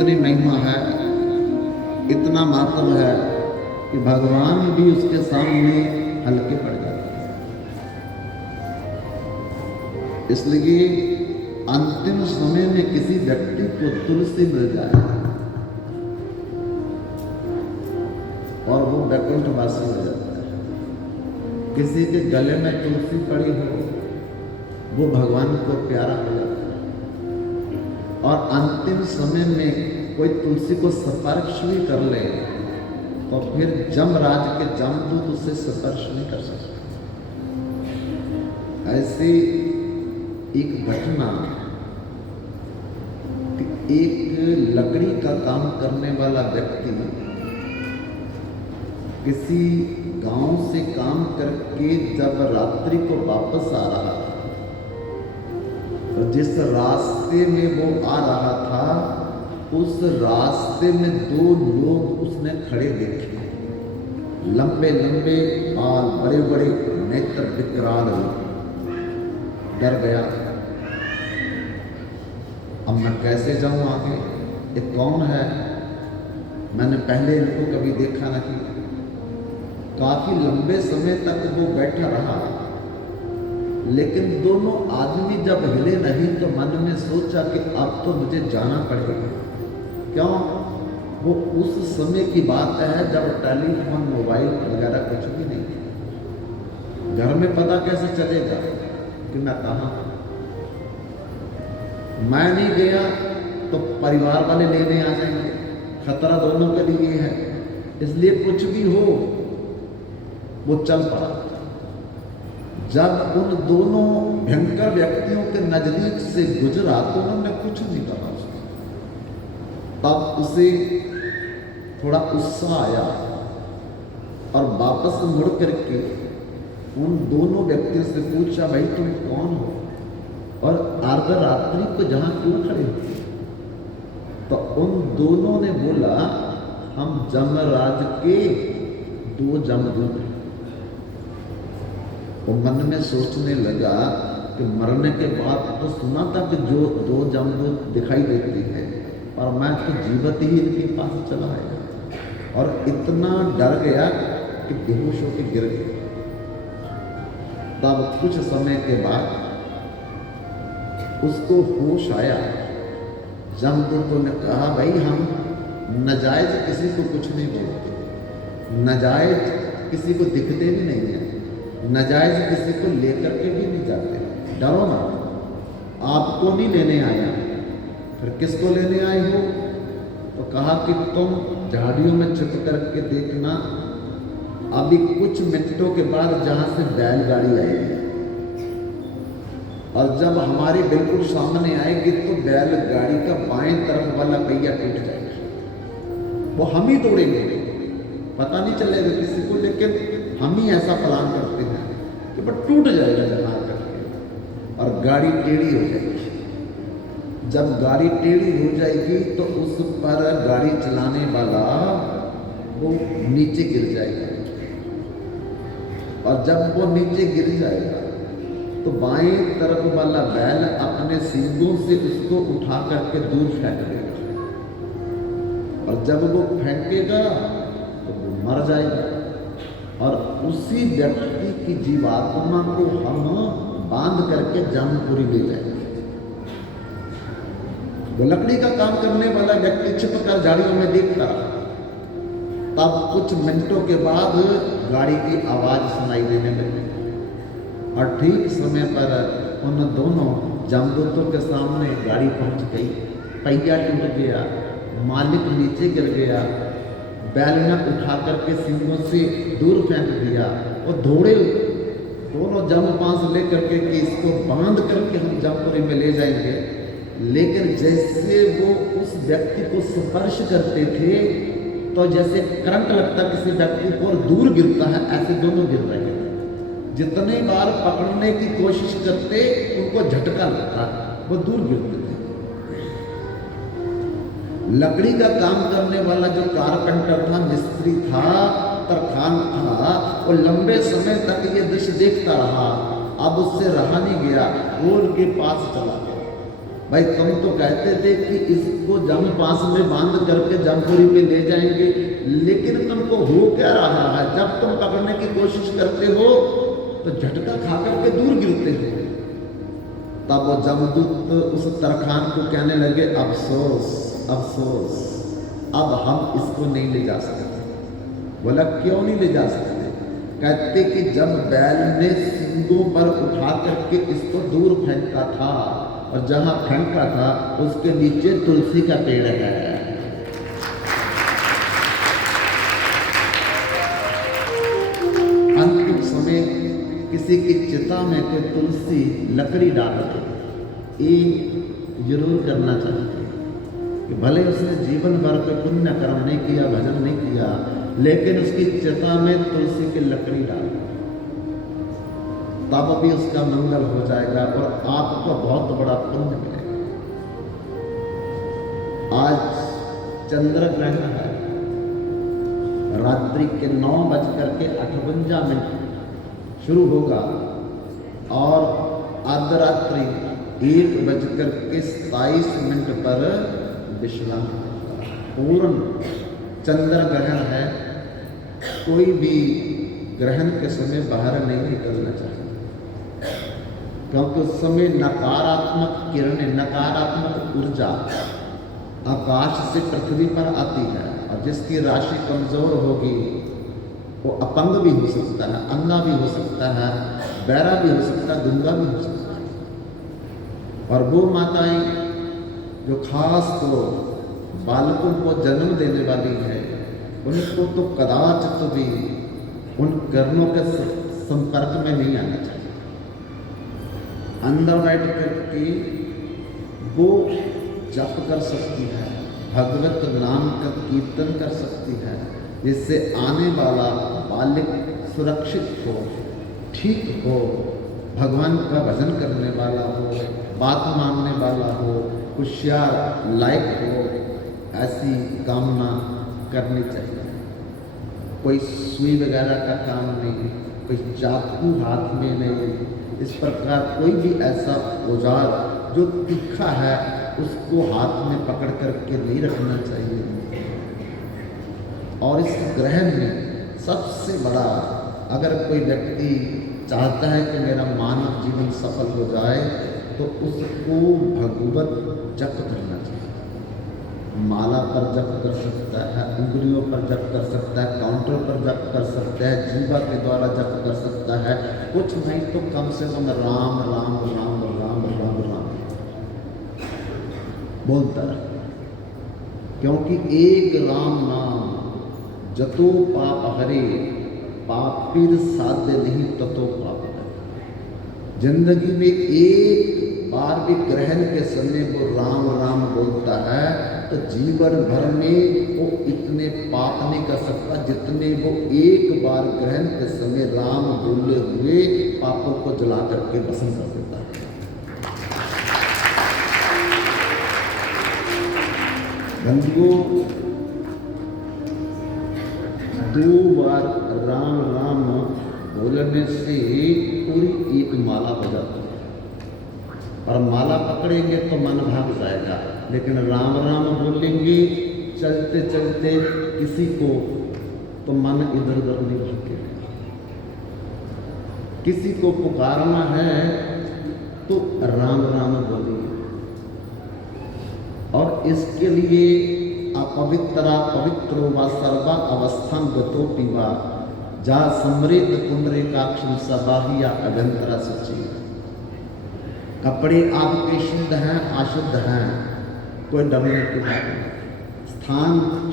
इतनी महिमा है, इतना महत्व है कि भगवान भी उसके सामने हल्के पड़ जाते हैं। इसलिए अंतिम समय में किसी व्यक्ति को तुलसी मिल जाए और वो वैकुंठवासी हो जाता है। किसी के गले में तुलसी पड़ी हो, वो भगवान को प्यारा हो जाता है। और अंतिम समय में कोई तुलसी को स्पर्श भी कर ले तो फिर जमराज के जमदूत उसे स्पर्श नहीं कर सकते। ऐसी एक घटना, एक लकड़ी का काम करने वाला व्यक्ति किसी गांव से काम करके जब रात्रि को वापस आ रहा था, तो जिस रास्ते में वो आ रहा था उस रास्ते में दो लोग उसने खड़े देखे, लंबे लंबे बाल, बड़े बड़े नेत्र, विकराल। डर गया, अब मैं कैसे जाऊं आगे? ये कौन है? मैंने पहले इनको कभी देखा नहीं। काफी लंबे समय तक वो बैठा रहा, लेकिन दोनों आदमी जब हिले नहीं तो मन में सोचा कि अब तो मुझे जाना पड़ेगा। क्यों? वो उस समय की बात है जब टेलीफोन, मोबाइल वगैरह कुछ भी नहीं था। घर में पता कैसे चलेगा कि मैं कहाँ हूं? मैं नहीं गया तो परिवार वाले लेने आ जाएंगे, खतरा दोनों के लिए है। इसलिए कुछ भी हो वो चल पड़ा। जब उन दोनों भयंकर व्यक्तियों के नजदीक से गुजरा तो उन्होंने कुछ नहीं कहा। तब उसे थोड़ा उत्साह आया और वापस मुड़ करके उन दोनों व्यक्तियों से पूछा, भाई तुम कौन हो और अर्धरात्रि को जहां क्यों खड़े हो? तो उन दोनों ने बोला, हम जमराज के दो जमदूत हैं। वो मन में सोचने लगा कि मरने के बाद तो सुना था कि जो दो जमदूत दिखाई देती है, और मैं तो जीवित ही इनके पास चला आया और इतना डर गया कि बेहोश होकर गिर गया। तब कुछ समय के बाद उसको होश आया। जमदूतों ने कहा, भाई हम नाजायज किसी को कुछ नहीं बोलते, नाजायज किसी को दिखते भी नहीं है, नाजायज किसी को लेकर के भी नहीं जाते। डरो ना, आपको नहीं लेने आया। फिर किसको लेने आए हो? तो कहा कि तुम झाड़ियों में छुप करके देखना, अभी कुछ मिनटों के बाद जहां से बैलगाड़ी आएगी और जब हमारे बिल्कुल सामने आएगी तो बैलगाड़ी का बाएं तरफ वाला पहिया टूट जाएगा। वो हम ही तोड़ेंगे, पता नहीं चलेगा किसी को, लेकिन हम ही ऐसा प्लान करते हैं कि वो टूट जाएगा जहां करके और गाड़ी टेढ़ी हो जाएगी। जब गाड़ी टेढ़ी हो जाएगी तो उस पर गाड़ी चलाने वाला वो नीचे गिर जाएगा, और जब वो नीचे गिर जाएगा तो बाएं तरफ वाला बैल अपने सींगों से उसको उठा करके दूर फेंक देगा, और जब वो फेंकेगा तो वो मर जाएगा, और उसी व्यक्ति की जीवात्मा को हम बांध करके जमपुरी ले जाएंगे। वो लकड़ी का काम करने वाला व्यक्ति छिप कर झाड़ियों में देखता। तब कुछ मिनटों के बाद गाड़ी की आवाज सुनाई देने लगी, और ठीक समय पर उन दोनों जमदूतों के सामने गाड़ी पहुंच गई। पहिया टूट गया, मालिक नीचे गिर गया, बैल ने उठा करके सींगों से दूर फेंक दिया। और दौड़े दोनों जमपास लेकर के कि इसको बांध करके हम जमपुरी में ले जाएंगे। लेकिन जैसे वो उस व्यक्ति को स्पर्श करते थे तो जैसे करंट लगता किसी व्यक्ति को और दूर गिरता है, ऐसे दोनों गिर रहे थे। जितने बार पकड़ने की कोशिश करते उनको झटका लगता, वो दूर गिरते थे। लकड़ी का काम करने वाला जो कारपेंटर था, मिस्त्री था, तरखान था, वो लंबे समय तक ये दृश्य देखता रहा। अब उससे रहा नहीं गया, वो उनके पास चला गया भाई तुम तो कहते थे कि इसको जम पास में बांध करके जमपुरी पे ले जाएंगे, लेकिन तुमको हो क्या रहा है? जब तुम पकड़ने की कोशिश करते हो तो झटका खा करके दूर गिरते हो। तब वो जमदूत उस तरखान को कहने लगे, अफसोस अफसोस, अब हम इसको नहीं ले जा सकते। बोला क्यों नहीं ले जा सकते? कहते कि जब बैल ने सींगों पर उठा करके इसको दूर फेंका था और जहां फेंका था उसके नीचे तुलसी का पेड़ है। अंतिम समय किसी की चिता में कोई तुलसी लकड़ी डाल दे, ये जरूर करना चाहिए कि भले उसने जीवन भर पे पुण्य कर्म नहीं किया, भजन नहीं किया, लेकिन उसकी चिता में तुलसी की लकड़ी डाल, तब भी उसका मंगल हो जाएगा और आपको बहुत बड़ा पुण्य मिलेगा। आज चंद्र ग्रहण है, रात्रि के 9:58 शुरू होगा और अर्धरात्रि 1:27 पर विश्राम। पूर्ण चंद्र ग्रहण है, कोई भी ग्रहण के समय बाहर नहीं निकलना चाहिए, क्योंकि उस समय नकारात्मक किरणें, नकारात्मक ऊर्जा आकाश से पृथ्वी पर आती है और जिसकी राशि कमजोर होगी वो अपंग भी हो सकता है, अंधा भी हो सकता है, बहरा भी हो सकता है, गूंगा भी हो सकता है। और वो माताएं जो खास तो बालकों को जन्म देने वाली है, उनको तो कदाचित भी उन किरणों के संपर्क में नहीं आना चाहिए। अंदर बैठ करके वो जप कर सकती है, भगवत नाम का कीर्तन कर सकती है, जिससे आने वाला बालक सुरक्षित हो, ठीक हो, भगवान का भजन करने वाला हो, बात मानने वाला हो, होशियार लायक हो। ऐसी कामना करनी चाहिए। कोई सुई वगैरह का काम नहीं, कोई चाकू हाथ में नहीं, इस प्रकार कोई भी ऐसा औजार जो तीखा है उसको हाथ में पकड़ करके नहीं रखना चाहिए। और इस ग्रहण में सबसे बड़ा, अगर कोई व्यक्ति चाहता है कि मेरा मानव जीवन सफल हो जाए तो उसको भगवत जप करना चाहिए। माला पर जप कर सकता है, उंगलियों पर जप कर सकता है, काउंटर पर जप कर सकता है, जीवा के द्वारा जप कर सकता है, कुछ नहीं तो कम से कम राम राम राम राम राम राम बोलता है। क्योंकि एक राम नाम जतो पाप हरे, पापीर साध्य नहीं ततो पाप हरे। जिंदगी में एक बार भी ग्रहण के समय वो राम राम बोलता है तो जीवन भर में वो इतने पाप नहीं कर सकता जितने वो एक बार ग्रहण के समय राम बोले हुए पापों को जला करके भस्म कर देता है। बंधुओं, 2 बार राम राम बोलने से पूरी एक माला बजाती है, और माला पकड़ेंगे तो मन भाग जाएगा, लेकिन राम राम बोलेंगे चलते चलते किसी को तो मन इधर उधर नहीं भटकेगा। किसी को पुकारना है तो राम राम बोलिए। और इसके लिए अपवित्रा पवित्रो व सर्वा अवस्थान गतो पीवा जा समृद्ध पुंडरीकाक्षम सबाहिया अभ्यंतरा सची। कपड़े आपके शुद्ध हैं, अशुद्ध हैं, कोई डरने की बात नहीं। स्थान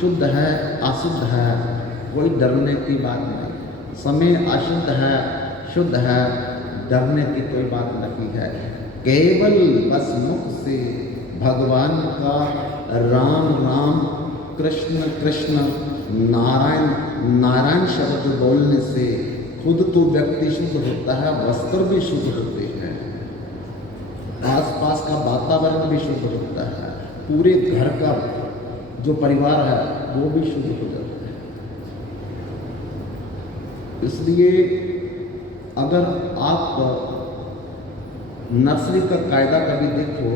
शुद्ध है, अशुद्ध है, कोई डरने की बात नहीं। समय अशुद्ध है, शुद्ध है, डरने की कोई बात नहीं है। केवल बस मुख से भगवान का राम राम, कृष्ण कृष्ण, नारायण नारायण शब्द बोलने से खुद तो व्यक्ति शुद्ध होता है, वस्त्र भी शुद्ध होते हैं, आसपास का वातावरण भी शुद्ध होता है, पूरे घर का जो परिवार है वो भी शुद्ध हो जाता है। इसलिए अगर आप नर्सरी का कायदा कभी देखो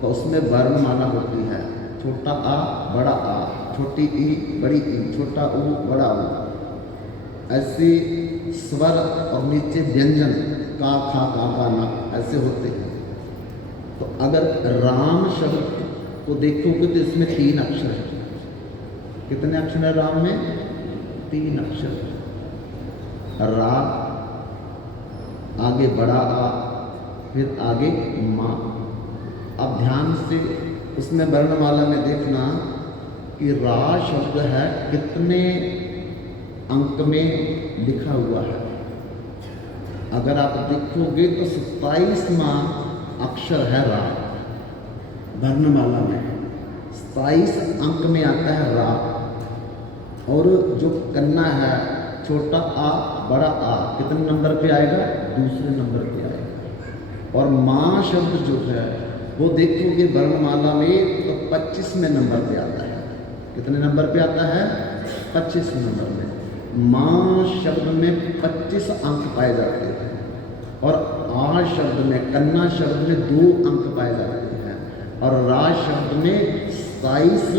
तो उसमें वर्णमाला होती है, छोटा आ बड़ा आ, छोटी ई बड़ी ई, छोटा ऊ बड़ा ऊ, ऐसे स्वर और नीचे व्यंजन का खा का ना ऐसे होते हैं। तो अगर राम शब्द को देखोगे तो इसमें 3 अक्षर है। कितने अक्षर है राम में? 3 अक्षर। रा, आगे बड़ा आ, फिर आगे माँ। अब ध्यान से उसमें वर्णमाला में देखना कि रा शब्द है कितने अंक में लिखा हुआ है। अगर आप देखोगे तो 27वां अक्षर है रा, वर्णमाला में 27 अंक में आता है रा। और जो कन्ना है, छोटा आ बड़ा आ, कितने नंबर पे आएगा? दूसरे नंबर पे आएगा। और माँ शब्द जो है वो देखोगे वर्णमाला में तो 25वें नंबर पे आता है। कितने नंबर पे आता है? 25वें नंबर में। माँ शब्द में 25 अंक पाए जाते हैं और आ शब्द में, कन्ना शब्द में 2 अंक पाए जाते हैं और रा शब्द में 27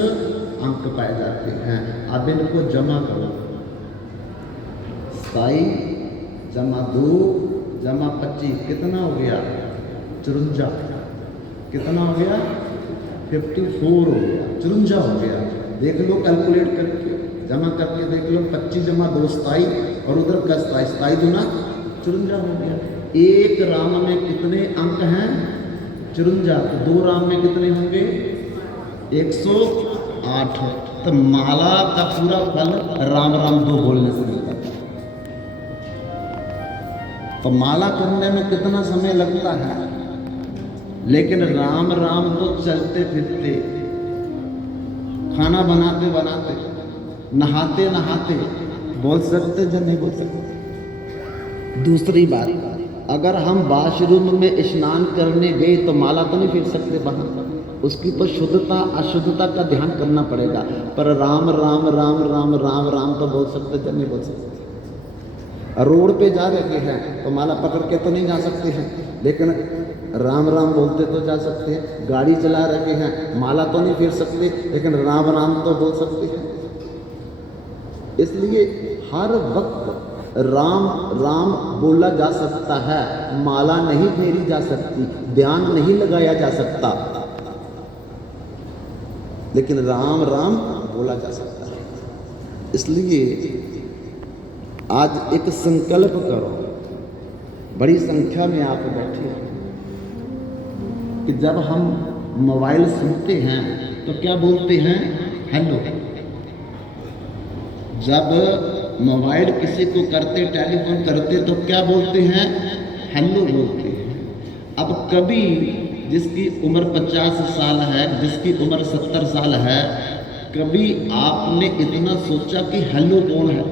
अंक पाए जाते हैं। अब इनको जमा करो, 27 जमा 2 जमा 25 कितना हो गया? 54। कितना हो गया? 54 हो गया, 54 हो गया। देख लो कैलकुलेट करके, जमा करके देख लो। 25 जमा 2 27 और उधर का 27 दूना 54 हो गया। एक राम में कितने अंक हैं? 54। तो 2 राम में कितने होंगे? 108। तो माला का पूरा फल राम राम 2 बोलने से मिलता है। तो माला करने में कितना समय लगता है, लेकिन राम राम तो चलते फिरते, खाना बनाते बनाते, नहाते नहाते बोल सकते या नहीं बोल सकते। दूसरी बात, अगर हम वॉशरूम में स्नान करने गए तो माला तो नहीं फिर सकते वहाँ, उसकी तो शुद्धता अशुद्धता का ध्यान करना पड़ेगा। पर राम राम राम राम राम राम तो बोल सकते या नहीं बोल सकते। रोड पे जा रहे हैं तो माला पकड़ के तो नहीं जा सकते हैं, लेकिन राम राम बोलते तो जा सकते हैं। गाड़ी चला रहे हैं, माला तो नहीं फेर सकते, लेकिन राम राम तो बोल सकते हैं। इसलिए हर वक्त राम राम बोला जा सकता है, माला नहीं फेरी जा सकती, ध्यान नहीं लगाया जा सकता, लेकिन राम राम बोला जा सकता है। इसलिए आज एक संकल्प करो, बड़ी संख्या में आप बैठे हैं, कि जब हम मोबाइल सुनते हैं तो क्या बोलते हैं? हेलो। जब मोबाइल किसी को करते, टेलीफोन करते तो क्या बोलते हैं? हेलो बोलते हैं। अब कभी जिसकी उम्र 50 साल है, जिसकी उम्र 70 साल है, कभी आपने इतना सोचा कि हेलो कौन है?